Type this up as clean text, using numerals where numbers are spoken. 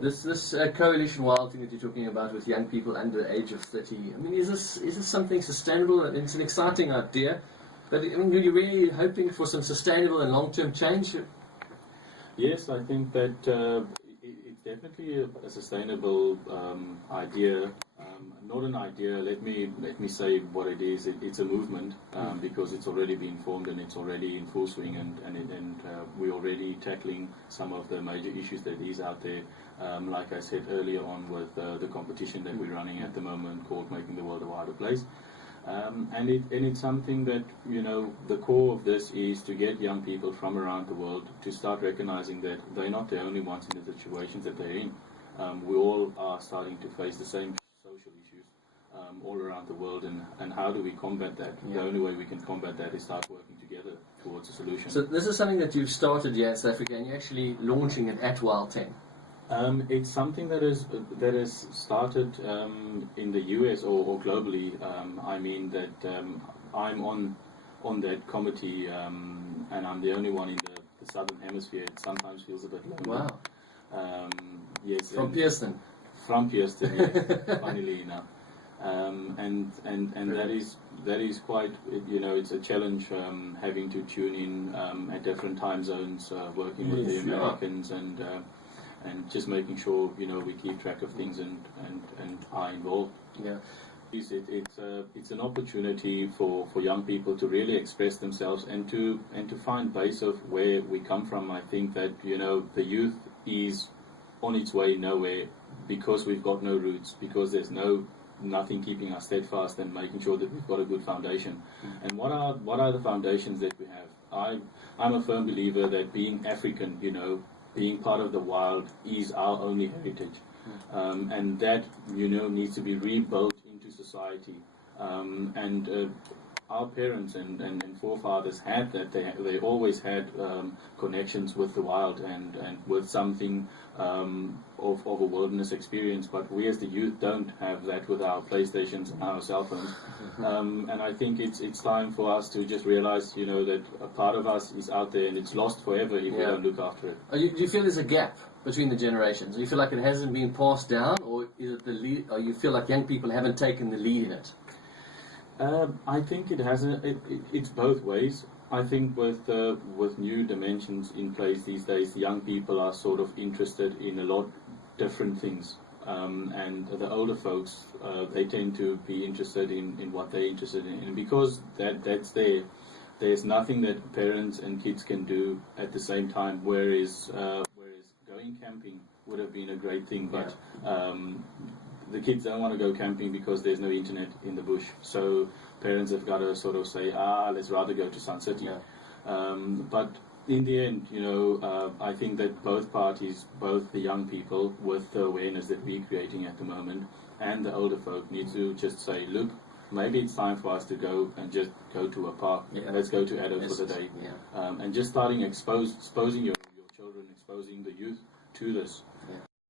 This coalition wild thing that you're talking about with young people under the age of 30, I mean, is this something sustainable? It's an exciting idea, but I mean, are you really hoping for some sustainable and long-term change? Yes, I think that it's definitely a sustainable idea. Not an idea. Let me say what it is. It's a movement because it's already been formed and it's already in full swing, and we're already tackling some of the major issues that is out there. Like I said earlier on, with the competition that we're running at the moment called "Making the World a Wider Place." And it's something that, the core of this is to get young people from around the world to start recognizing that they're not the only ones in the situations that they're in. We all are starting to face the same social issues all around the world, and how do we combat that? Yeah. The only way we can combat that is start working together towards a solution. So this is something that you've started here in South Africa, and you're actually launching it at Wild 10. It's something that is started in the US or globally. I mean that I'm on that committee, and I'm the only one in the southern hemisphere. It sometimes feels a bit lonely. Wow. Yes. From Pearson. From Pearson, yes. Funnily enough, and that is quite. It's a challenge having to tune in at different time zones, working with the Americans and just making sure we keep track of things and are involved. Yeah, it's an opportunity for young people to really express themselves and to find base of where we come from. I think that the youth is on its way nowhere because we've got no roots, because there's nothing keeping us steadfast and making sure that we've got a good foundation. And what are the foundations that we have? I'm a firm believer that being African, being part of the wild is our only heritage, and that needs to be rebuilt into society. Our parents and forefathers had that. They always had connections with the wild and with something of a wilderness experience. But we as the youth don't have that with our PlayStations and our cell phones. And I think it's time for us to just realize, that a part of us is out there and it's lost forever if we don't look after it. Do you feel there's a gap between the generations? Do you feel like it hasn't been passed down, or is it the lead? Or you feel like young people haven't taken the lead in it? I think it hasn't. It's both ways. I think with new dimensions in place these days, the young people are sort of interested in a lot different things, and the older folks they tend to be interested in what they're interested in, and because that's there's nothing that parents and kids can do at the same time. Whereas going camping would have been a great thing, but. The kids don't want to go camping because there's no internet in the bush. So parents have got to sort of say, let's rather go to Sun City. Yeah. But in the end, I think that both parties, both the young people with the awareness that we're creating at the moment, and the older folk need to just say, look, maybe it's time for us to go and just go to a park. Yeah. Let's go to Addo for the day. Yeah. And just starting exposing your children, exposing the youth to this.